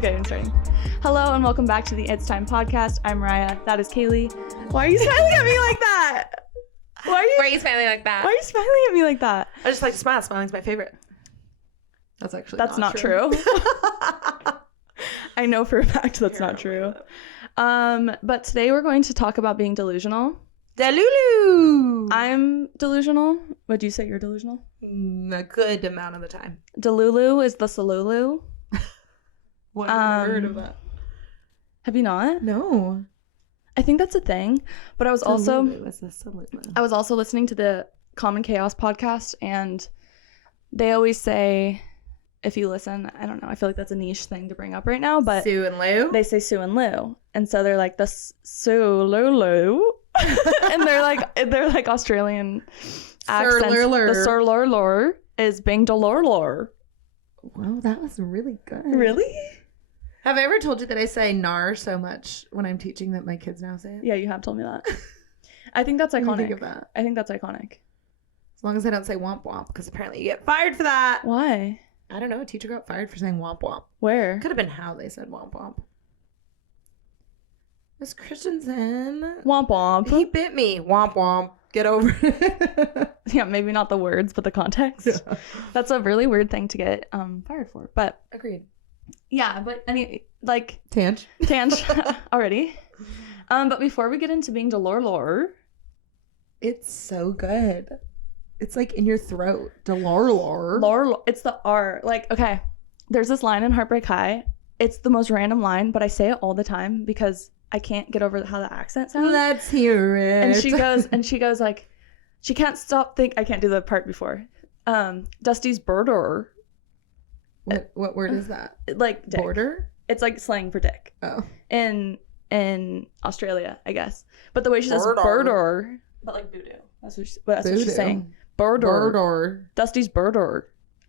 Okay, I'm starting. Hello and welcome back to the It's Time podcast. I'm Mariah. That is Kaylee. Why are you smiling at me like that? Why are you smiling like that? Why are you smiling at me like that? I just like to smile. Smiling's my favorite. That's actually not true. I know for a fact that's not true. But today we're going to talk about being delusional. Delulu. I'm delusional. Would you say you're delusional? A good amount of the time. Delulu is the solulu. What have you heard of that? Have you not? No. I think that's a thing. But I was Delulu I was also listening to the Common Chaos podcast, and they always say, if you listen, I don't know, I feel like that's a niche thing to bring up right now, but Sue and Lou? They say Sue and Lou. And so they're like the solulu. And they're like Australian accents. The solulu is being delulu. Wow, that was really good. Really? Have I ever told you that I say nar so much when I'm teaching that my kids now say it? Yeah, you have told me that. I think that's iconic. Think of that. I think that's iconic. As long as I don't say womp womp, because apparently you get fired for that. Why? I don't know. A teacher got fired for saying womp womp. Where? Could have been how they said womp womp. Miss Christensen. Womp womp. He bit me. Womp womp. Get over it. Yeah, maybe not the words, but the context. Yeah. That's a really weird thing to get fired for. But agreed. Yeah, but like Tanch already. But before we get into being delulu, it's so good. It's like in your throat. Delulu. It's the R. Like, okay, there's this line in Heartbreak High. It's the most random line, but I say it all the time because I can't get over how the accent sounds. Let's hear it. And she goes like, she can't stop I can't do the part before. Dusty's birder. What word is that? Like dick. Border? It's like slang for dick. Oh. In Australia, I guess. But the way she says birder, but like voodoo. That's what she's saying. Birder. Dusty's birder.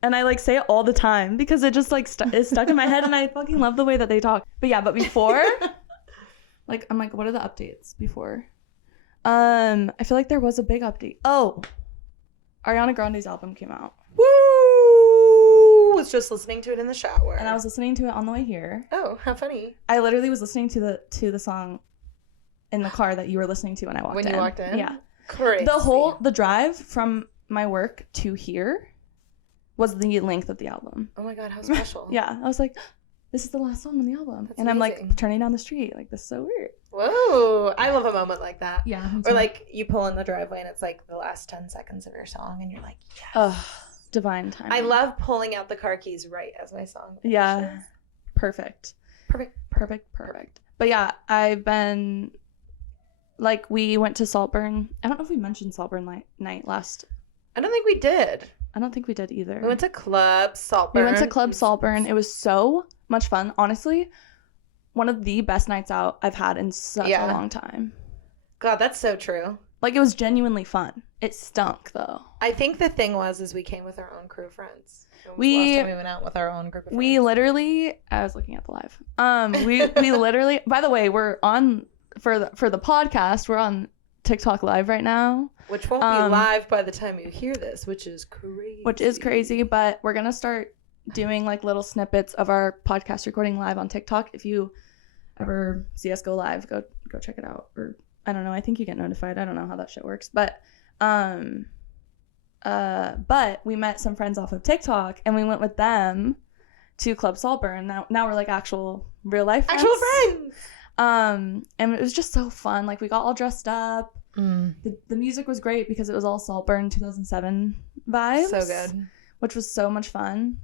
And I like say it all the time because it just like is stuck in my head, and I fucking love the way that they talk. But yeah, but before like I'm like, what are the updates before? I feel like there was a big update. Oh, Ariana Grande's album came out. Woo! Was just listening to it in the shower. And I was listening to it on the way here. Oh, how funny. I literally was listening to the song in the car that you were listening to when I walked in. When you walked in? Yeah. Crazy. The drive from my work to here was the length of the album. Oh my god, how special. Yeah. I was like, this is the last song on the album. That's and amazing. I'm like turning down the street. Like, this is so weird. Whoa. I love a moment like that. Yeah. Or like you pull in the driveway and it's like the last 10 seconds of your song and you're like, yes. Oh, divine timing. I love pulling out the car keys right as my song finishes. Yeah. Perfect. But yeah, I've been like, we went to Saltburn. I don't know if we mentioned Saltburn night last. I don't think we did. I don't think we did either. We went to Club Saltburn. It was so much fun. Honestly, one of the best nights out I've had in such a long time. God, that's so true. Like, it was genuinely fun. It stunk, though. I think the thing is we came with our own crew of friends. Last time we went out with our own group of friends. We literally, I was looking at the live. We literally, by the way, we're on, for the podcast, we're on TikTok live right now. Which won't be live by the time you hear this, which is crazy. But we're going to start doing like little snippets of our podcast recording live on TikTok. If you ever see us go live, go check it out. Or I don't know, I think you get notified. I don't know how that shit works. But we met some friends off of TikTok and we went with them to Club Saltburn. Now we're like actual real life friends. Actual friends. And it was just so fun. Like, we got all dressed up. The music was great because it was all Saltburn 2007 vibes. So good. Which was so much fun.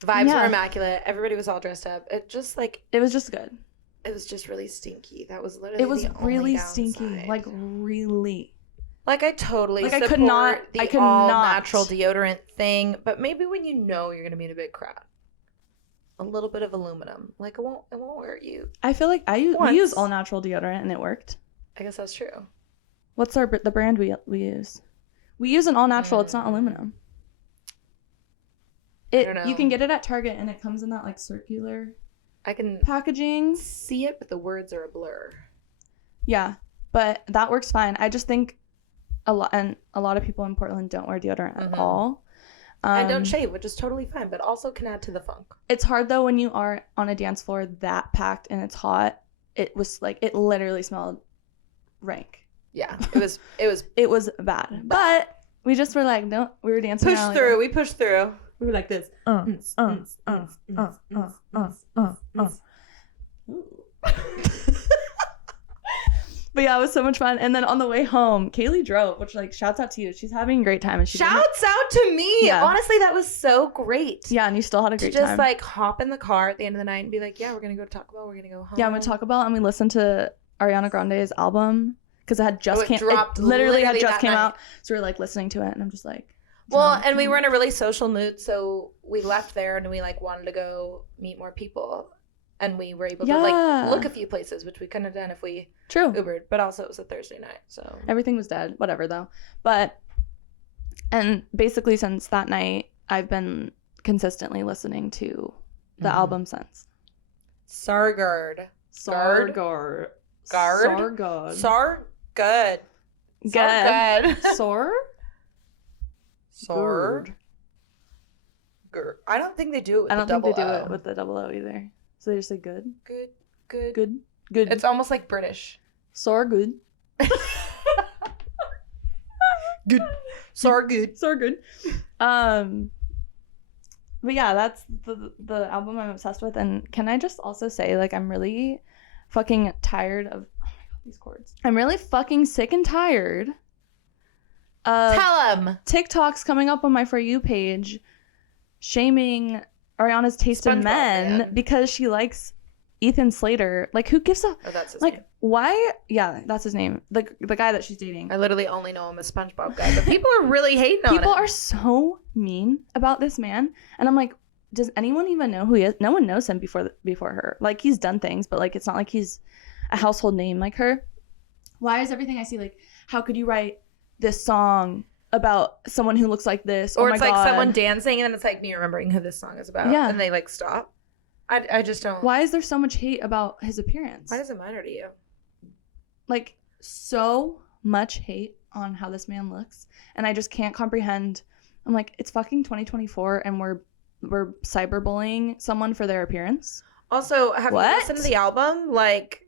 Vibes were immaculate. Everybody was all dressed up. It was just good. It was just really stinky. That was literally the only downside. Stinky. Like, really. Like, I totally support the all-natural deodorant thing, but maybe when you know you're going to be in a big crowd. A little bit of aluminum. Like, it won't hurt you. I feel like we use all-natural deodorant and it worked. I guess that's true. What's the brand we use? We use an all-natural. It's not aluminum. I don't know. You can get it at Target and it comes in that like circular packaging. See it, but the words are a blur. Yeah, but that works fine. I just think a lot of people in Portland don't wear deodorant at all. And don't shave, which is totally fine, but also can add to the funk. It's hard though when you are on a dance floor that packed and it's hot. It was like, it literally smelled rank. Yeah, it was bad. But we just were like, no, we were dancing. Pushed through. We pushed through. We were like this. But yeah, it was so much fun. And then on the way home, Kaylee drove, which like shouts out to you. She's having a great time. And shouts out to me. Yeah. Honestly, that was so great. Yeah, and you still had a great time. Just like hop in the car at the end of the night and be like, yeah, we're gonna go to Taco Bell. We're gonna go home. Yeah, I'm gonna Taco Bell, and we listened to Ariana Grande's album because it had just came out. So we were like listening to it, and I'm just like, well, and we were in a really social mood, so we left there and we like wanted to go meet more people. And we were able to like look a few places, which we couldn't have done if we Ubered. But also it was a Thursday night, so everything was dead. Whatever though. And basically since that night, I've been consistently listening to the album since. Sargard. Good. I don't think they do it with I don't think they do it with the double O either. So they just say good. Good. It's almost like British. Good. Good. Good. But yeah, that's the album I'm obsessed with. And can I just also say, like, I'm really fucking tired of, oh my god, these chords. I'm really fucking sick and tired of Tell them TikToks coming up on my For You page shaming Ariana's taste in men because she likes Ethan Slater. Like, who gives a... Oh, that's his name. Why... Yeah, that's his name. The guy that she's dating. I literally only know him as SpongeBob guy, but people are really hating on him. People are so mean about this man. And I'm like, does anyone even know who he is? No one knows him before her. Like, he's done things, but, like, it's not like he's a household name like her. Why is everything I see, like, how could you write this song about someone who looks like this? Or it's like someone dancing and then it's like me remembering who this song is about. Yeah. And they like stop. I just don't. Why is there so much hate about his appearance? Why does it matter to you? Like, so much hate on how this man looks. And I just can't comprehend. I'm like, it's fucking 2024 and we're cyberbullying someone for their appearance. Also, have you listened to the album? Like,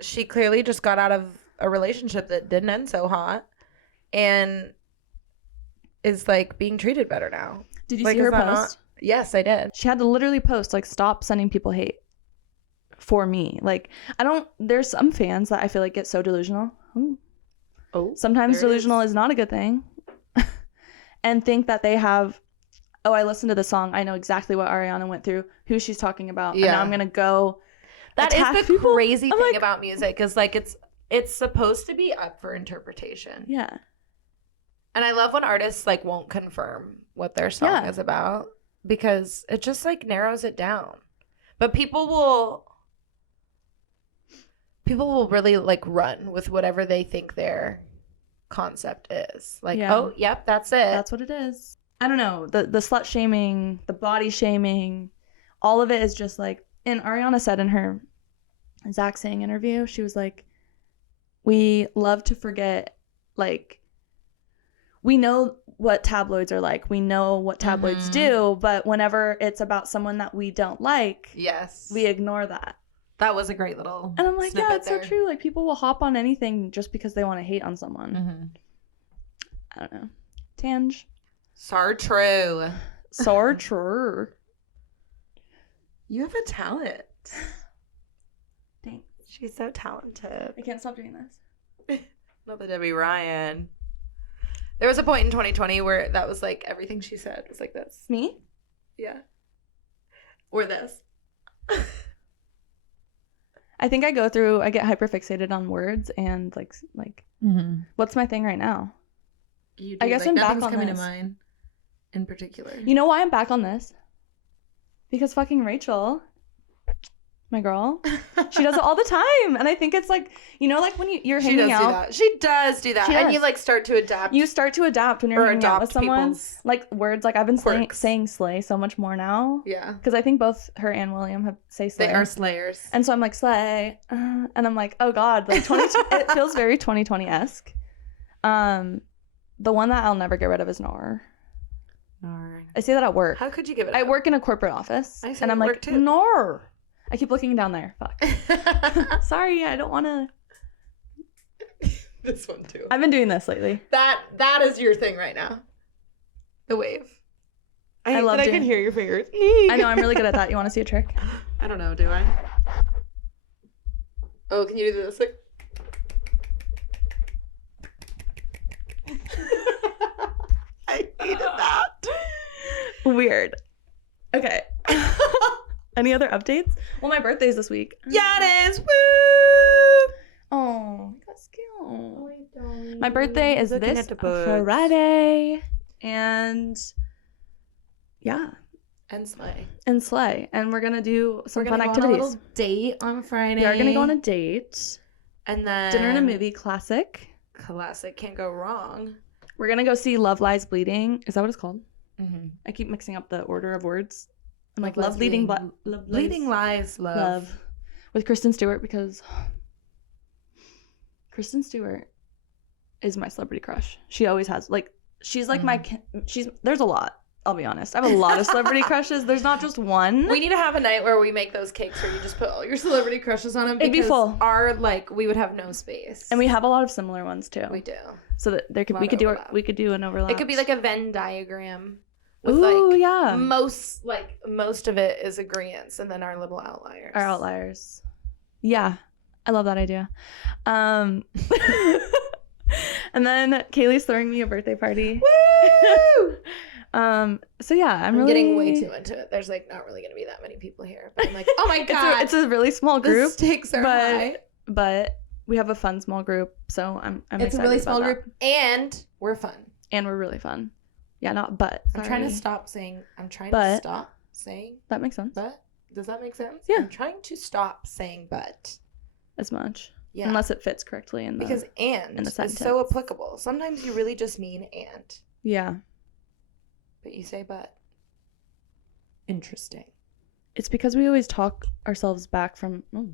she clearly just got out of a relationship that didn't end so hot. And is like being treated better now. Did you see her post? Yes, I did. She had to literally post like, stop sending people hate for me. Like, there's some fans that I feel like get so delusional. Ooh. Oh, sometimes delusional is not a good thing. And think that they have, I listened to the song, I know exactly what Ariana went through, who she's talking about, and now I'm gonna go That is the crazy thing about music, is like it's supposed to be up for interpretation. Yeah. And I love when artists like won't confirm what their song is about, because it just like narrows it down. But people will really like run with whatever they think their concept is. Like, oh, yep, that's it. That's what it is. I don't know. The slut shaming, the body shaming, all of it is just like, and Ariana said in her Zach Sang interview, she was like, we love to forget, like, we know what tabloids are like. We know what tabloids do, but whenever it's about someone that we don't like, we ignore that. That was a great little And I'm like, yeah, it's there. so true. Like, people will hop on anything just because they want to hate on someone. Mm-hmm. I don't know. Tange. Sartrue. Sartrue. You have a talent. Thanks. She's so talented. I can't stop doing this. Not the Debbie Ryan. There was a point in 2020 where that was like everything she said was like this. Me? Yeah. Or this. I think I get hyperfixated on words and like what's my thing right now? You do. I guess like, I'm back nothing's on coming this. to mind in particular. You know why I'm back on this? Because fucking Rachel, my girl, she does it all the time. And I think it's like, you know, like when you're hanging out. She does do that. And you like start to adapt. You start to adapt when you're hanging out with someone. Like words, like I've been saying slay so much more now. Yeah. Because I think both her and William have say slay. They are slayers. And so I'm like, slay. And I'm like, oh God, like it feels very 2020-esque. The one that I'll never get rid of is Nor. Darn. I say that at work. How could you give it I up? work in a corporate office. And I'm like, too. no. I keep looking down there. Fuck. Sorry, I don't want to. This one too. I've been doing this lately. That is your thing right now. The wave. I love it. I can hear your fingers. I know, I'm really good at that. You want to see a trick? I don't know, do I? Oh, can you do this? I hated that. Weird. Okay. Any other updates? Well, my birthday's this week. Yeah, it is. Woo! Oh, that's cute. My birthday is this Friday. And yeah. And slay. And we're going to do some fun activities. We're going to go on a little date on Friday. We are going to go on a date. And then dinner and a movie. Classic. Can't go wrong. We're going to go see Love Lies Bleeding. Is that what it's called? Mm-hmm. I keep mixing up the order of words. I'm like, Love Bleeding Lies, Love. With Kristen Stewart, because Kristen Stewart is my celebrity crush. She always has, like, she's like there's a lot. I'll be honest. I have a lot of celebrity crushes. There's not just one. We need to have a night where we make those cakes where you just put all your celebrity crushes on them. It'd be full. We would have no space. And we have a lot of similar ones too. We do. So that we could do an overlap. It could be like a Venn diagram. With most of it is agreeance, and then our little outliers. Yeah, I love that idea. And then Kaylee's throwing me a birthday party. Woo! So yeah, I'm really getting way too into it. There's like not really gonna be that many people here, but I'm like, oh my god, it's a really small group. The stakes are high, but we have a fun small group, so I'm it's excited a really about small that. group, and we're fun, and we're really fun. Yeah, not but. Sorry. I'm trying to stop saying. That makes sense. But does that make sense? Yeah. I'm trying to stop saying but as much. Yeah. Unless it fits correctly in the because and in the sentence. Is so applicable. Sometimes you really just mean and. Yeah. But you say but. Interesting. It's because we always talk ourselves back from. Oh.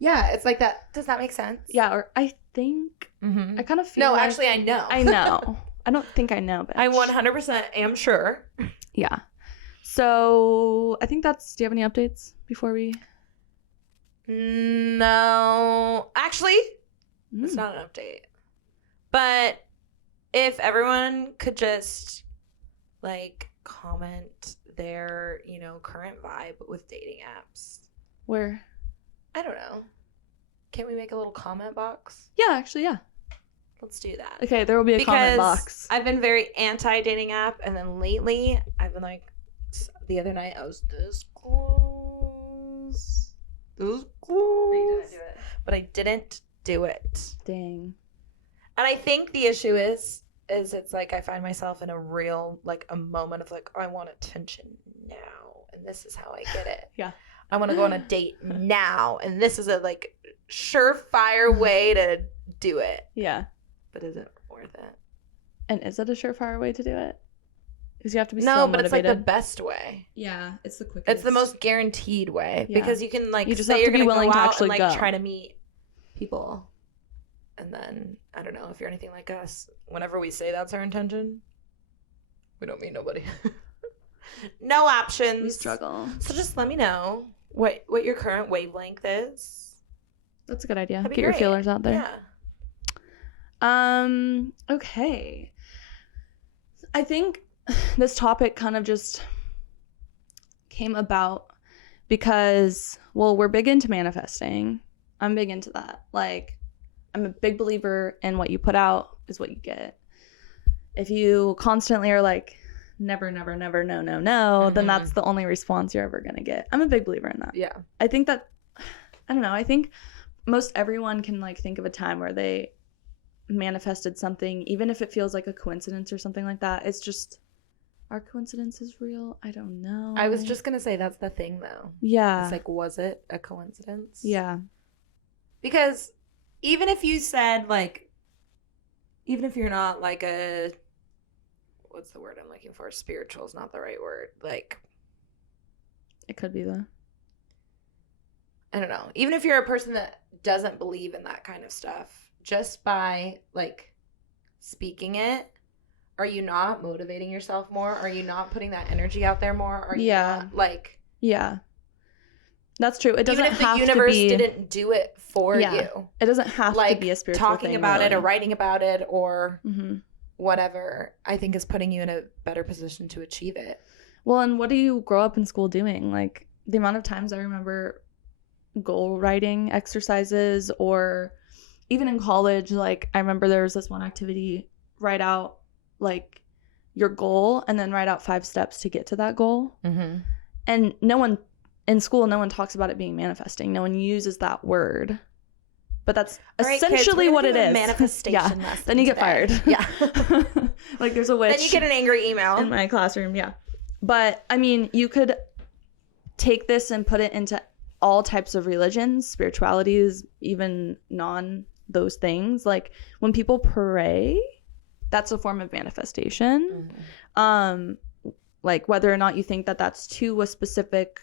Yeah, it's like that. Does that make sense? Yeah, or I think I kind of feel. No, like, actually, I know. I know. I don't think I know, but I 100% am sure. Yeah. So I think that's. Do you have any updates before we? No, actually, it's not an update. But if everyone could just like comment their, current vibe with dating apps. Where? I don't know. Can't we make a little comment box? Yeah, actually, yeah. Let's do that. Okay, there will be a comment box. I've been very anti-dating app, and then lately, I've been like, the other night, I was this close. But I didn't do it. Dang. And I think the issue is it's like I find myself in a real, like, a moment of like, I want attention now, and this is how I get it. Yeah. I want to go on a date now, and this is a, like, surefire way to do it. Yeah. But is it worth it? And is it a surefire way to do it? Because you have to be so motivated. No, but it's like the best way. Yeah, it's the quickest. It's the most guaranteed way because you can like you just say have to you're be gonna willing go to out actually and like go. try to meet people, and then I don't know if you're anything like us. Whenever we say that's our intention, we don't meet nobody. No options. We struggle. So just let me know what your current wavelength is. That's a good idea. That'd Get your feelers out there. Yeah. Okay. I think this topic kind of just came about because, well, we're big into manifesting. I'm big into that. Like, I'm a big believer in what you put out is what you get. If you constantly are like, never, never, never, no, no, no, then that's the only response you're ever going to get. I'm a big believer in that. Yeah. I think that, I don't know, I think most everyone can like think of a time where they manifested something, even if it feels like a coincidence or something like that. It's just, are coincidences real? I don't know. I was just gonna say that's the thing though. Yeah. It's like, was it a coincidence? Yeah. Because even if you said like, even if you're not like a, what's the word I'm looking for? Spiritual is not the right word. Like, it could be though. I don't know. Even if you're a person that doesn't believe in that kind of stuff, just by like speaking it are you not motivating yourself more? Are you not putting that energy out there more? Are you not, like... Yeah. That's true. It doesn't have to be... Even if the universe didn't do it for you. It doesn't have to be a spiritual thing. Talking about it or writing about it or whatever, I think is putting you in a better position to achieve it. Well, and what do you grow up in school doing? Like, the amount of times I remember goal writing exercises, or even in college, like, I remember there was this one activity, write out, like, your goal and then write out 5 steps to get to that goal. And in school, no one talks about it being manifesting. No one uses that word. But that's essentially what it is. Manifestation lesson. Then you get fired. Yeah. Like, there's a witch. Then you get an angry email. In my classroom, yeah. But, I mean, you could take this and put it into all types of religions, spiritualities, even those things. Like, when people pray, that's a form of manifestation. Like, whether or not you think that that's to a specific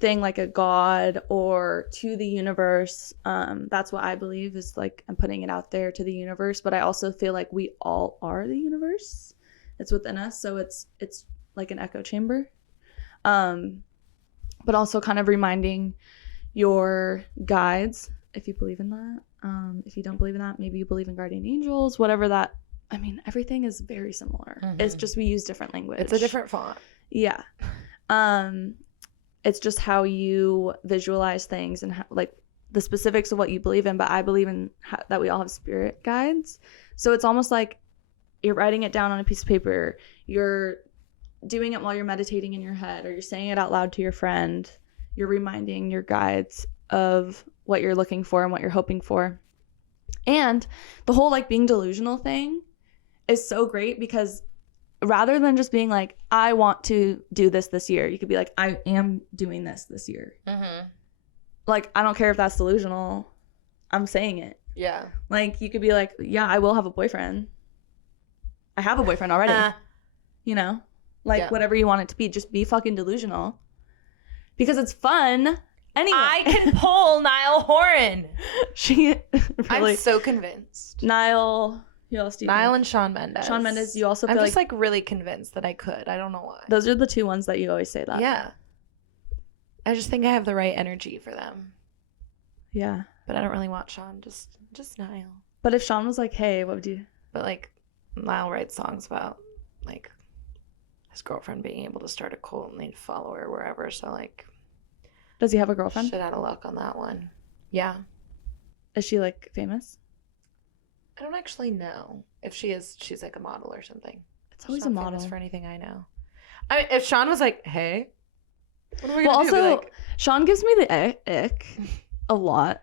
thing, like a god, or to the universe, that's what I believe is, like, I'm putting it out there to the universe. But I also feel like we all are the universe. It's within us, so it's like an echo chamber. But also kind of reminding your guides, if you believe in that. If you don't believe in that, maybe you believe in guardian angels, whatever that. I mean, everything is very similar. It's just we use different language. It's a different font. Yeah. It's just how you visualize things and how, like, the specifics of what you believe in. But I believe in that we all have spirit guides. So it's almost like you're writing it down on a piece of paper. You're doing it while you're meditating in your head, or you're saying it out loud to your friend. You're reminding your guides of what you're looking for and what you're hoping for. And the whole, like, being delusional thing is so great, because rather than just being like, I want to do this year, you could be like, I am doing this year. Like, I don't care if that's delusional. I'm saying it. Yeah. Like, you could be like, yeah, I will have a boyfriend. I have a boyfriend already. You know? Like, whatever you want it to be, just be fucking delusional. Because it's fun. Anyway. I can pull Niall Horan. She really... I'm so convinced. Niall... Who else do you Niall think? And Shawn Mendes. Shawn Mendes, you also feel I'm just, like, really convinced that I could. I don't know why. Those are the 2 ones that you always say that. Yeah. I just think I have the right energy for them. Yeah. But I don't really want Shawn. Just Niall. But if Shawn was like, hey, what would you... But, like, Niall writes songs about, like, his girlfriend being able to start a cult and they'd follow her wherever. So, like... Does he have a girlfriend? Shit out of luck on that one. Yeah. Is she, like, famous? I don't actually know if she is. She's like a model or something. It's always a model. Famous for anything I know. I mean, if Shawn was like, "Hey, what are we gonna do?" Also, like... Shawn gives me the ick a lot,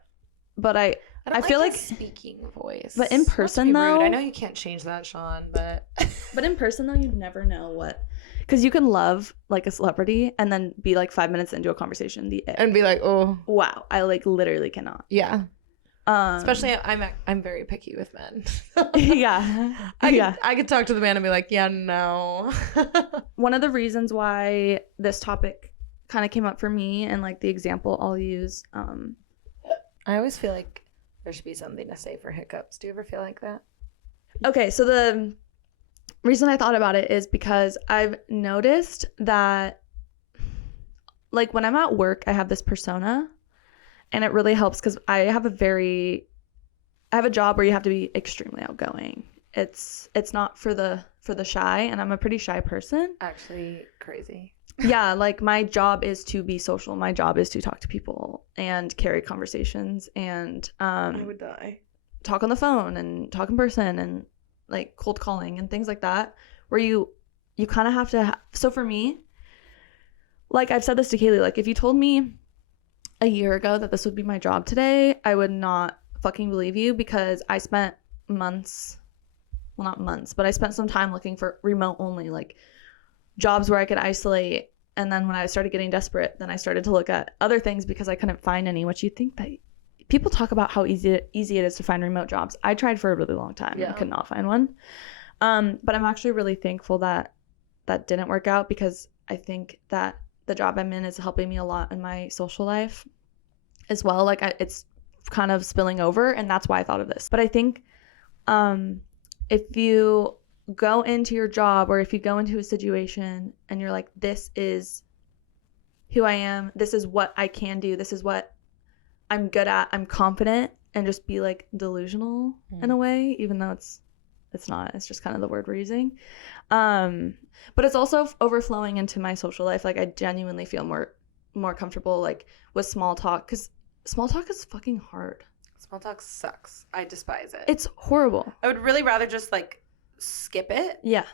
but I feel like his speaking voice. But in person, though, rude. I know you can't change that, Shawn, but but in person though, you'd never know what, because you can love, like, a celebrity and then be like 5 minutes into a conversation, and be like, oh wow, I, like, literally cannot. Yeah. Especially, I'm very picky with men. Yeah. I could talk to the man and be like, yeah, no. One of the reasons why this topic kind of came up for me, and, like, the example I'll use, I always feel like there should be something to say for hiccups. Do you ever feel like that? Okay, so the reason I thought about it is because I've noticed that, like, when I'm at work, I have this persona. And it really helps because I have a job where you have to be extremely outgoing. It's not for the shy, and I'm a pretty shy person. Actually, crazy. Yeah, like, my job is to be social. My job is to talk to people and carry conversations and I would die. Talk on the phone and talk in person and, like, cold calling and things like that, where you kind of have to so for me, like, I've said this to Kaylee, like, if you told me a year ago that this would be my job today, I would not fucking believe you, because I spent months, well, not months, but I spent some time looking for remote only, like, jobs where I could isolate. And then when I started getting desperate, then I started to look at other things because I couldn't find any, which you think that people talk about how easy it is to find remote jobs. I tried for a really long time and could not find one. But I'm actually really thankful that didn't work out, because I think that the job I'm in is helping me a lot in my social life as well. Like, it's kind of spilling over, and that's why I thought of this. But I think if you go into your job, or if you go into a situation and you're like, this is who I am, this is what I can do, this is what I'm good at, I'm confident, and just be like delusional in a way, even though it's not, it's just kind of the word we're using. But it's also overflowing into my social life. Like I genuinely feel more comfortable like with small talk, because small talk is fucking hard. Small talk sucks. I despise it. It's horrible. I would really rather just like skip it. Yeah.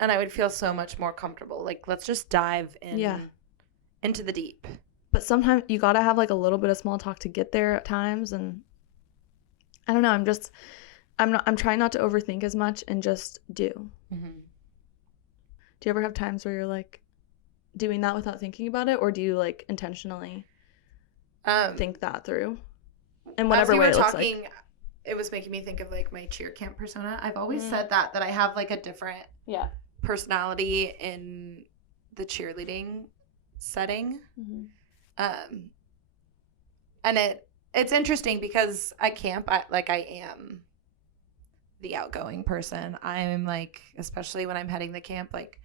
And I would feel so much more comfortable. Like, let's just dive in into the deep. But sometimes you gotta have like a little bit of small talk to get there at times, and I don't know. I'm trying not to overthink as much and just do. Mm-hmm. Do you ever have times where you're like doing that without thinking about it, or do you like intentionally think that through? In whatever way it looks like. It was making me think of like my cheer camp persona. I've always said that I have like a different personality in the cheerleading setting. Mm-hmm. And it's interesting because I am the outgoing person. I'm like, especially when I'm heading the camp, like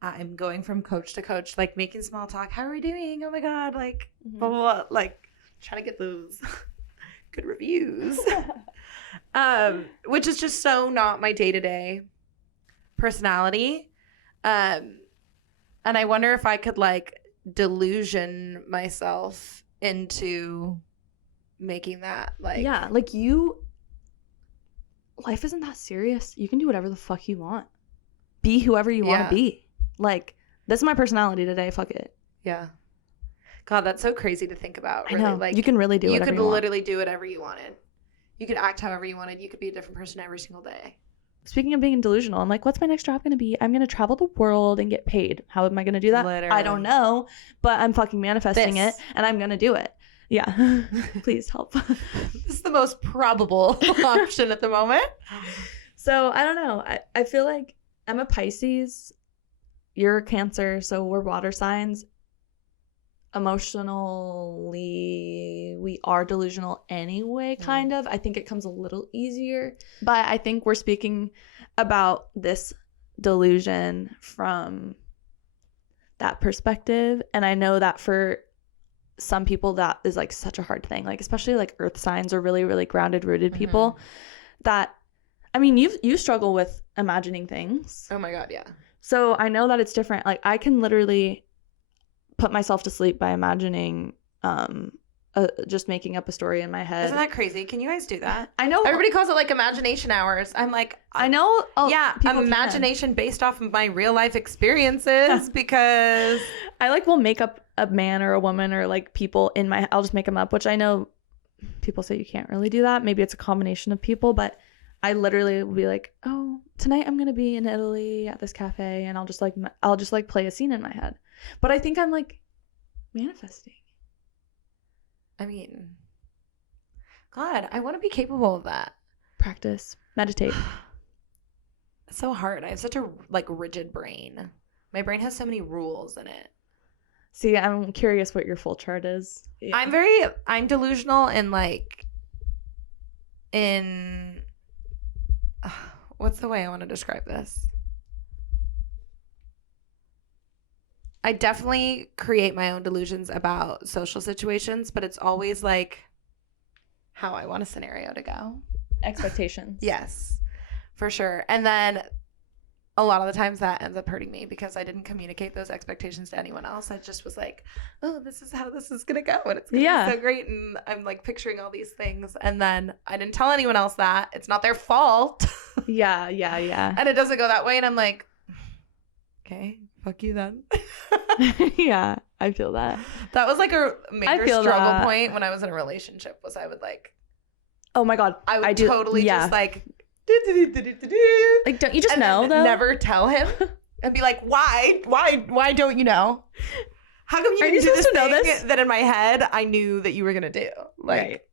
I'm going from coach to coach, like making small talk. How are we doing? Oh my God. Like, blah, blah, blah. Like trying to get those good reviews. Which is just so not my day-to-day personality. And I wonder if I could like delusion myself into making that like, yeah, like life isn't that serious. You can do whatever the fuck you want. Be whoever you want to be. Like, this is my personality today. Fuck it. Yeah. God, that's so crazy to think about. Really. I know. Like, you can really do whatever you want. You could literally do whatever you wanted. You could act however you wanted. You could be a different person every single day. Speaking of being delusional, I'm like, what's my next job going to be? I'm going to travel the world and get paid. How am I going to do that? Literally. I don't know, but I'm fucking manifesting it, and I'm going to do it. Yeah. Please help. This is the most probable option at the moment. So, I don't know. I feel like I'm a Pisces. You're a Cancer, so we're water signs. Emotionally, we are delusional anyway, kind of. I think it comes a little easier. But I think we're speaking about this delusion from that perspective. And I know that for some people that is like such a hard thing, like especially like earth signs or really, really grounded, rooted people that, I mean, you struggle with imagining things. Oh my God, yeah. So I know that it's different. Like I can literally put myself to sleep by imagining just making up a story in my head. Isn't that crazy? Can you guys do that? I know everybody calls it like imagination hours. I'm like, I know. Yeah, imagination based off of my real life experiences because I like will make up a man or a woman or like people in my. I'll just make them up, which I know people say you can't really do that. Maybe it's a combination of people, but I literally will be like, oh, tonight I'm gonna be in Italy at this cafe, and I'll just like play a scene in my head. But I think I'm like manifesting. I mean, God, I want to be capable of that. Practice, meditate. It's so hard. I have such a like rigid brain. My brain has so many rules in it. See, I'm curious what your full chart is. Yeah. I'm delusional in like, what's the way I want to describe this? I definitely create my own delusions about social situations, but it's always like how I want a scenario to go. Expectations. Yes, for sure. And then a lot of the times that ends up hurting me because I didn't communicate those expectations to anyone else. I just was like, oh, this is how this is going to go. And it's going to be so great. And I'm like picturing all these things. And then I didn't tell anyone else that. It's not their fault. Yeah. And it doesn't go that way. And I'm like, okay, fuck you then. Yeah, I feel that. That was like a major struggle point when I was in a relationship was I would like, oh my God. I would totally just like, like, don't you just know though? Never tell him and be like, why don't you know? How come you didn't do this thing that in my head I knew that you were gonna do? Like,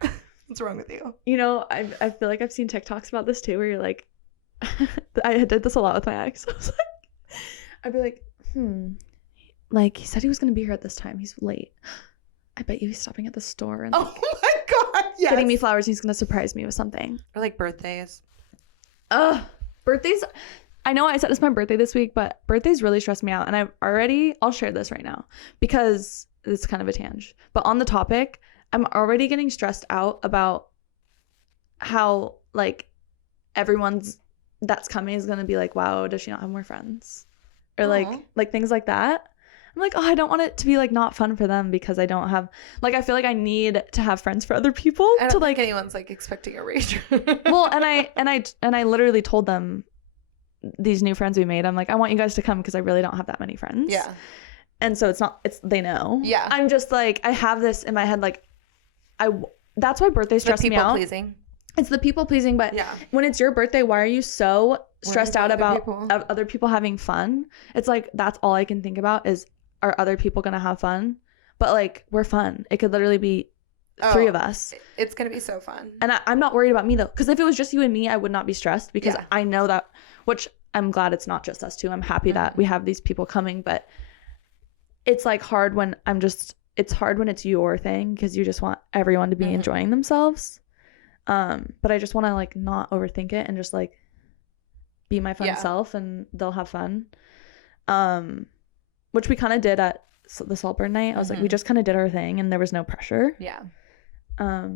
right. What's wrong with you? You know, I feel like I've seen TikToks about this too, where you're like, I did this a lot with my ex. I was like, I'd be like, like he said he was gonna be here at this time. He's late. I bet you he's stopping at the store and oh my God, yes, getting me flowers. He's gonna surprise me with something. Or like birthdays. Ugh. Birthdays, I know I said it's my birthday this week, but birthdays really stress me out. And I'll share this right now because it's kind of a tangent. But on the topic, I'm already getting stressed out about how, like, everyone's that's coming is going to be like, wow, does she not have more friends? Or like things like that. I'm like, oh, I don't want it to be like not fun for them because I don't have, like, I feel like I need to have friends for other people. I don't think anyone's like expecting a rage. Well, and I literally told them, these new friends we made, I'm like, I want you guys to come because I really don't have that many friends. Yeah. And so they know. Yeah. I'm just like, I have this in my head, like, that's why birthdays stress me out. Pleasing. It's the people pleasing, but when it's your birthday, why are you so stressed out about other people having fun? It's like, that's all I can think about is, are other people gonna have fun? But like, we're fun. It could literally be 3 of us. It's gonna be so fun. And I'm not worried about me though, because if it was just you and me, I would not be stressed because I know that, which I'm glad it's not just us two. I'm happy that we have these people coming, but it's like hard when it's hard when it's your thing because you just want everyone to be enjoying themselves. But I just want to like not overthink it and just like be my fun self and they'll have fun. Which we kind of did at the Saltburn night. I was like, we just kind of did our thing and there was no pressure. Yeah. But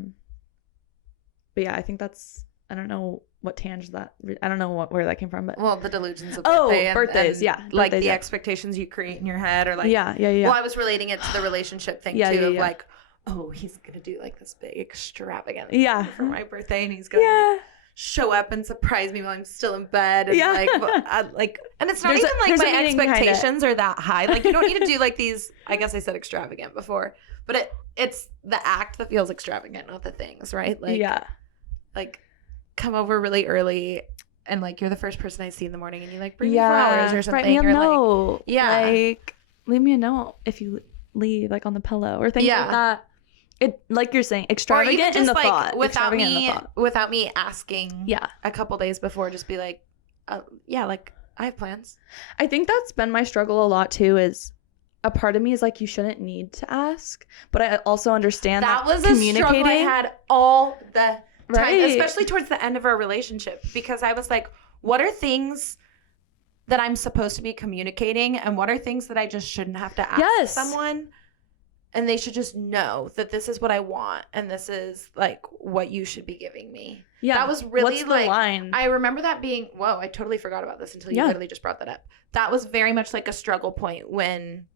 yeah, I think that's, I don't know what tangent I don't know where that came from, but well, the delusions of birthday birthdays, like birthdays, the expectations you create in your head, or like yeah. Well, I was relating it to the relationship thing too, of like, oh, he's gonna do like this big extravagant thing for my birthday, and he's gonna show up and surprise me while I'm still in bed, and and it's not even like my expectations are that high. Like, you don't need to do like these. I guess I said extravagant before, but it's the act that feels extravagant, not the things, right? Like like come over really early and like you're the first person I see in the morning and you like bring me flowers or something. Write me a note. Like, like leave me a note if you leave, like on the pillow or things like that. It, like you're saying, extravagant in the like, thought. Without me asking a couple days before, just be like, like I have plans. I think that's been my struggle a lot too, is a part of me is like, you shouldn't need to ask, but I also understand that was a struggle I had all the time, especially towards the end of our relationship, because I was like, what are things that I'm supposed to be communicating and what are things that I just shouldn't have to ask someone, and they should just know that this is what I want and this is like what you should be giving me. That was really what's the line? I remember that being, whoa, I totally forgot about this until you literally just brought that up. That was very much like a struggle point when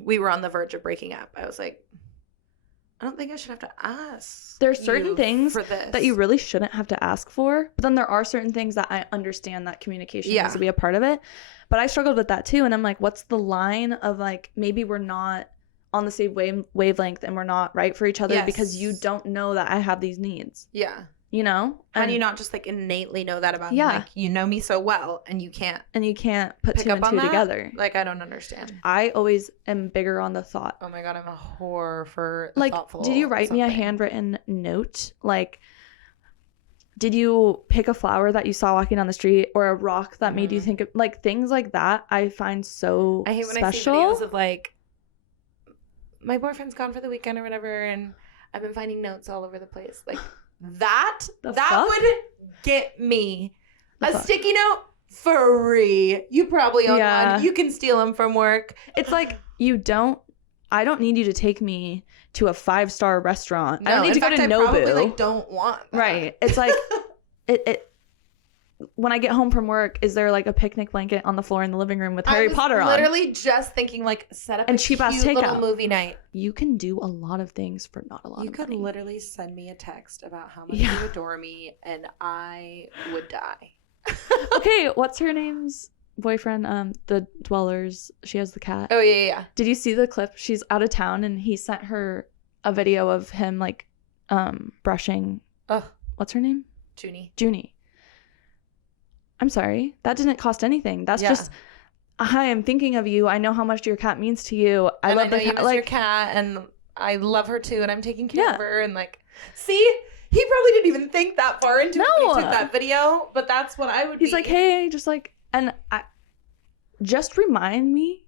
we were on the verge of breaking up. I was like, I don't think I should have to ask. There's certain things that you really shouldn't have to ask for, but then there are certain things that I understand that communication needs to be a part of it. But I struggled with that too, and I'm like, what's the line of like, maybe we're not on the same wavelength and we're not right for each other because you don't know that I have these needs. Yeah. You know? And you not just like innately know that about me. Like, you know me so well and you can't put two and two together. Like, I don't understand. I always am bigger on the thought. Oh my God, I'm a whore for like, thoughtful did you write me a handwritten note? Like, did you pick a flower that you saw walking down the street or a rock that made you think of, like, things like that I find so I hate when special. I see videos of like, my boyfriend's gone for the weekend or whatever and I've been finding notes all over the place. Like, that would get me. A sticky note free. You probably own one. You can steal them from work. It's like, I don't need you to take me to a 5-star restaurant. No, I don't need to go to Nobu. I probably like don't want that. Right. It's like it when I get home from work, is there like a picnic blanket on the floor in the living room with Harry Potter on? Literally just thinking like set up a cheap ass little movie night. You can do a lot of things for not a lot of money. You could literally send me a text about how much you adore me and I would die. Okay, what's her name's boyfriend? The Dwellers. She has the cat. Oh yeah. Did you see the clip? She's out of town and he sent her a video of him like brushing. What's her name? Junie. I'm sorry. That didn't cost anything. That's just, hi, I'm thinking of you. I know how much your cat means to you. I love the cat. Like your cat, and I love her too, and I'm taking care of her. And like, see, he probably didn't even think that far into it when he took that video. But that's what I would. He's like, hey, just like, and just remind me.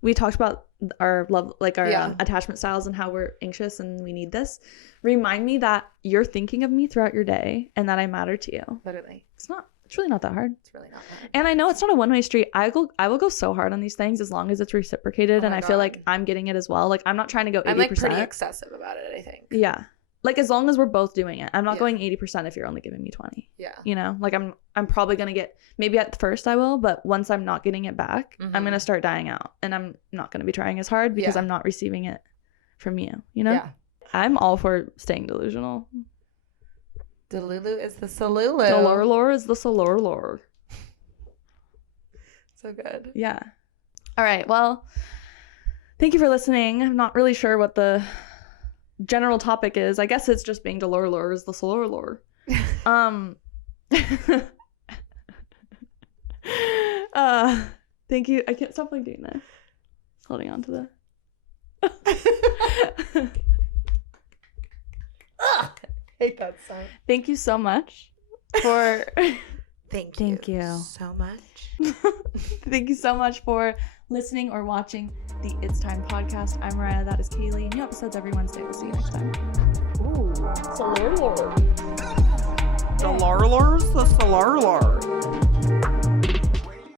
We talked about our love, like our attachment styles and how we're anxious and we need this. Remind me that you're thinking of me throughout your day and that I matter to you. Literally, it's not It's really not that hard. It's really not that hard. And I know it's not a one-way street. I will go so hard on these things as long as it's reciprocated, and I feel like I'm getting it as well. Like, I'm not trying to go 80%. I'm like pretty excessive about it, I think. Yeah. Like, as long as we're both doing it. I'm not going 80% if you're only giving me 20. Yeah. You know? Like, I'm probably going to get, maybe at first I will, but once I'm not getting it back, I'm going to start dying out. And I'm not going to be trying as hard because I'm not receiving it from you. You know? Yeah. I'm all for staying delusional. Delulu is the solulu. Delulu is the solulu. So good. Yeah. All right. Well, thank you for listening. I'm not really sure what the general topic is. I guess it's just being delulu is the solulu. Thank you. I can't stop like doing this. Holding on to the. I hate that song. Thank you so much for. Thank you so much. Thank you so much for listening or watching the It's Time podcast. I'm Mariah. That is Kaylee. New episodes every Wednesday. We'll see you next time. Ooh, solulu. The larlars, the solulu.